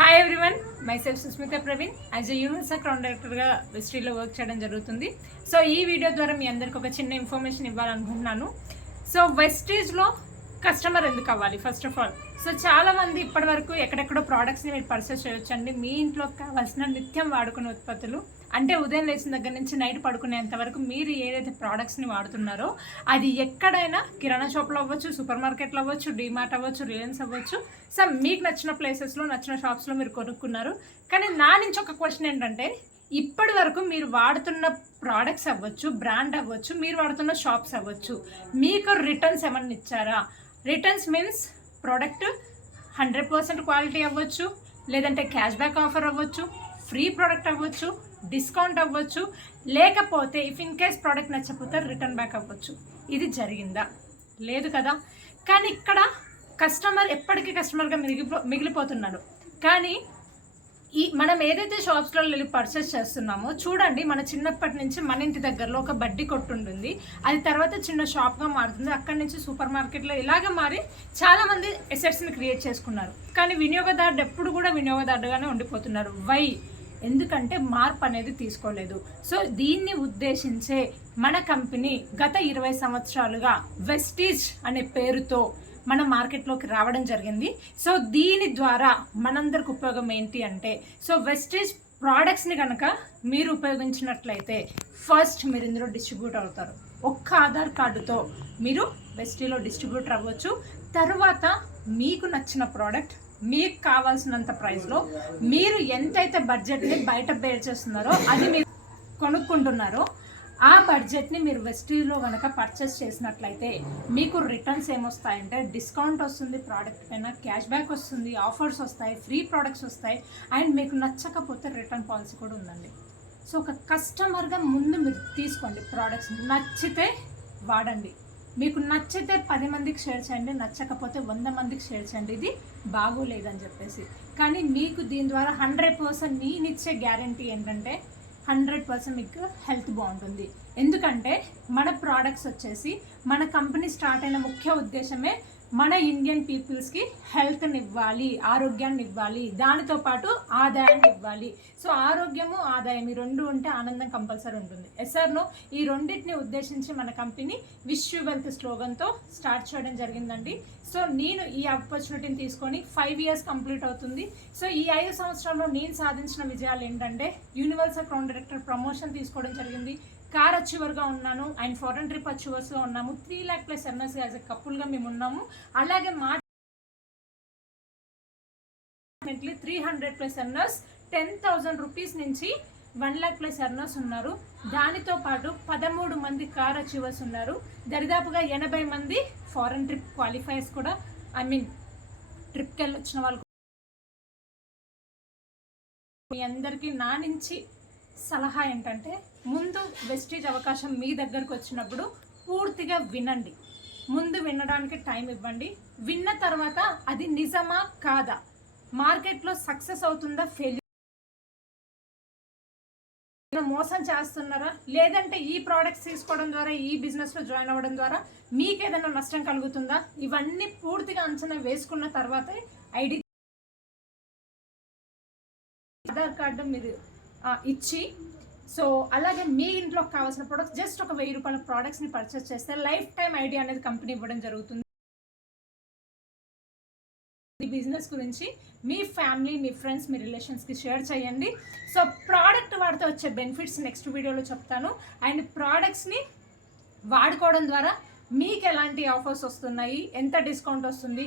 Hi everyone myself Susmitha Praveen as a universal crown డైరెక్టర్గా వెస్ట్రీలో work చేయడం జరుగుతుంది. సో ఈ వీడియో ద్వారా మీ అందరికి ఒక చిన్న ఇన్ఫర్మేషన్ ఇవ్వాలనుకుంటున్నాను. సో వెస్టీజ్లో కస్టమర్ ఎందుకు అవ్వాలి ఫస్ట్ ఆఫ్ ఆల్ సో చాలా మంది ఇప్పటి వరకు ఎక్కడెక్కడో ప్రోడక్ట్స్ని మీరు పర్చేస్ చేయొచ్చండి. మీ ఇంట్లో కావాల్సిన నిత్యం వాడుకునే ఉత్పత్తులు అంటే ఉదయం లేచిన దగ్గర నుంచి నైట్ పడుకునేంత వరకు మీరు ఏదైతే ప్రోడక్ట్స్ని వాడుతున్నారో అది ఎక్కడైనా కిరాణా షాప్లో అవ్వచ్చు సూపర్ మార్కెట్లో అవ్వచ్చు డీమార్ట్ అవ్వచ్చు రిలయన్స్ అవ్వచ్చు. సో మీకు నచ్చిన ప్లేసెస్లో నచ్చిన షాప్స్లో మీరు కొనుక్కున్నారు. కానీ నా నుంచి ఒక క్వశ్చన్ ఏంటంటే ఇప్పటి వరకు మీరు వాడుతున్న ప్రోడక్ట్స్ అవ్వచ్చు బ్రాండ్ అవ్వచ్చు మీరు వాడుతున్న షాప్స్ అవ్వచ్చు మీకు రిటర్న్స్ ఏమన్నా ఇచ్చారా? Returns means product hundred percent quality అవ్వచ్చు లేదంటే క్యాష్ బ్యాక్ ఆఫర్ అవ్వచ్చు ఫ్రీ ప్రోడక్ట్ అవ్వచ్చు డిస్కౌంట్ అవ్వచ్చు. లేకపోతే ఇఫ్ ఇన్ కేస్ ప్రోడక్ట్ నచ్చకపోతే రిటర్న్ బ్యాక్ అవ్వచ్చు. ఇది జరిగిందా? లేదు కదా. కానీ ఇక్కడ కస్టమర్ ఎప్పటికీ కస్టమర్గా మిగిలిపో మిగిలిపోతున్నాడు కానీ ఈ మనం ఏదైతే షాప్స్లో వెళ్ళి పర్చేస్ చేస్తున్నామో చూడండి మన చిన్నప్పటి నుంచి మన ఇంటి దగ్గరలో ఒక బడ్డీ కొట్టు ఉంటుంది. అది తర్వాత చిన్న షాప్గా మారుతుంది. అక్కడి నుంచి సూపర్ మార్కెట్లో ఇలాగ మారి చాలామంది ఎసెట్స్ని క్రియేట్ చేసుకున్నారు. కానీ వినియోగదారుడు ఎప్పుడు కూడా వినియోగదారుడుగానే ఉండిపోతున్నారు. వై ఎందుకంటే మార్పు అనేది తీసుకోలేదు. సో దీన్ని ఉద్దేశించే మన కంపెనీ గత ఇరవై సంవత్సరాలుగా వెస్టీజ్ అనే పేరుతో మన మార్కెట్లోకి రావడం జరిగింది. సో దీని ద్వారా మనందరికి ఉపయోగం ఏంటి అంటే సో వెస్టేజ్ ప్రోడక్ట్స్ని కనుక మీరు ఉపయోగించినట్లయితే ఫస్ట్ మీరు ఇందులో డిస్ట్రిబ్యూట్ అవుతారు. ఒక్క ఆధార్ కార్డుతో మీరు వెస్టీలో డిస్ట్రిబ్యూటర్ అవ్వచ్చు. తర్వాత మీకు నచ్చిన ప్రోడక్ట్ మీకు కావాల్సినంత ప్రైస్లో మీరు ఎంతైతే బడ్జెట్ని బయట బేర్ చేస్తున్నారో అది మీరు కొనుక్కుంటున్నారో ఆ బడ్జెట్ని మీరు వెస్టీలో కనుక పర్చేస్ చేసినట్లయితే మీకు రిటర్న్స్ ఏమొస్తాయంటే డిస్కౌంట్ వస్తుంది ప్రోడక్ట్ పైన క్యాష్ బ్యాక్ వస్తుంది ఆఫర్స్ వస్తాయి ఫ్రీ ప్రోడక్ట్స్ వస్తాయి అండ్ మీకు నచ్చకపోతే రిటర్న్ పాలసీ కూడా ఉందండి. సో ఒక కస్టమర్గా ముందు మీరు తీసుకోండి ప్రోడక్ట్స్ నచ్చితే వాడండి. మీకు నచ్చితే పది మందికి షేర్ చేయండి నచ్చకపోతే వంద మందికి షేర్ చేయండి. ఇది బాగోలేదని చెప్పేసి. కానీ మీకు దీని ద్వారా హండ్రెడ్ పర్సెంట్ నేనిచ్చే గ్యారంటీ ఏంటంటే హండ్రెడ్ పర్సెంట్ మీకు హెల్త్ బాగుంటుంది. ఎందుకంటే మన ప్రోడక్ట్స్ వచ్చేసి మన కంపెనీ స్టార్ట్ అయిన ముఖ్య ఉద్దేశమే మన ఇండియన్ పీపుల్స్కి హెల్త్ని ఇవ్వాలి ఆరోగ్యాన్ని ఇవ్వాలి దానితో పాటు ఆదాయాన్ని ఇవ్వాలి. సో ఆరోగ్యము ఆదాయం ఈ రెండు ఉంటే ఆనందం కంపల్సరీ ఉంటుంది. ఎస్ఆర్ను ఈ రెండింటిని ఉద్దేశించి మన కంపెనీ విష్ యూ వెల్త్ స్లోగన్తో స్టార్ట్ చేయడం జరిగిందండి. సో నేను ఈ ఆపర్చునిటీని తీసుకొని ఫైవ్ ఇయర్స్ కంప్లీట్ అవుతుంది. సో ఈ ఐదు సంవత్సరాల్లో నేను సాధించిన విజయాలు ఏంటంటే యూనివర్సల్ క్రౌన్ డైరెక్టర్ ప్రమోషన్ తీసుకోవడం జరిగింది. కార్ అచీవర్గా ఉన్నాను అండ్ ఫారెన్ ట్రిప్ అచీవర్స్లో ఉన్నాము. Three lakh plus MS as a కపుల్గా మేము ఉన్నాము. అలాగే మా three hundred plus earners ten thousand rupees నుంచి వన్ ల్యాక్ ప్లస్ ఎర్నర్స్ ఉన్నారు. దానితో పాటు పదమూడు మంది కార్ అచీవర్స్ ఉన్నారు. దరిదాపుగా ఎనభై మంది ఫారెన్ ట్రిప్ క్వాలిఫైర్స్ కూడా ఐ మీన్ ట్రిప్కి వెళ్ళి వచ్చిన వాళ్ళు మీ అందరికీ నా నుంచి సలహా ఏంటంటే ముందు వెస్టేజ్ అవకాశం మీ దగ్గరకు వచ్చినప్పుడు పూర్తిగా వినండి. ముందు వినడానికి టైం ఇవ్వండి. విన్న తర్వాత అది నిజమా కాదా? మార్కెట్లో సక్సెస్ అవుతుందా ఫెయిల్ మోసం చేస్తున్నారా? లేదంటే ఈ ప్రోడక్ట్స్ తీసుకోవడం ద్వారా ఈ బిజినెస్లో జాయిన్ అవ్వడం ద్వారా మీకు ఏదైనా నష్టం కలుగుతుందా? ఇవన్నీ పూర్తిగా అంచనా వేసుకున్న తర్వాతే ఐడి ఆధార్ కార్డు మీరు ఇచ్చి. సో అలాగే మీ ఇంట్లో కావాల్సిన ప్రొడక్ట్స్ జస్ట్ ఒక వెయ్యి రూపాయల ప్రోడక్ట్స్ని పర్చేస్ చేస్తే లైఫ్ టైం ఐడియా అనేది కంపెనీ ఇవ్వడం జరుగుతుంది. ఈ బిజినెస్ గురించి మీ ఫ్యామిలీ మీ ఫ్రెండ్స్ మీ రిలేషన్స్కి షేర్ చేయండి. సో ప్రోడక్ట్ వాడితే వచ్చే బెనిఫిట్స్ నెక్స్ట్ వీడియోలో చెప్తాను. అండ్ ప్రోడక్ట్స్ని వాడుకోవడం ద్వారా మీకు ఎలాంటి ఆఫర్స్ వస్తున్నాయి? ఎంత డిస్కౌంట్ వస్తుంది?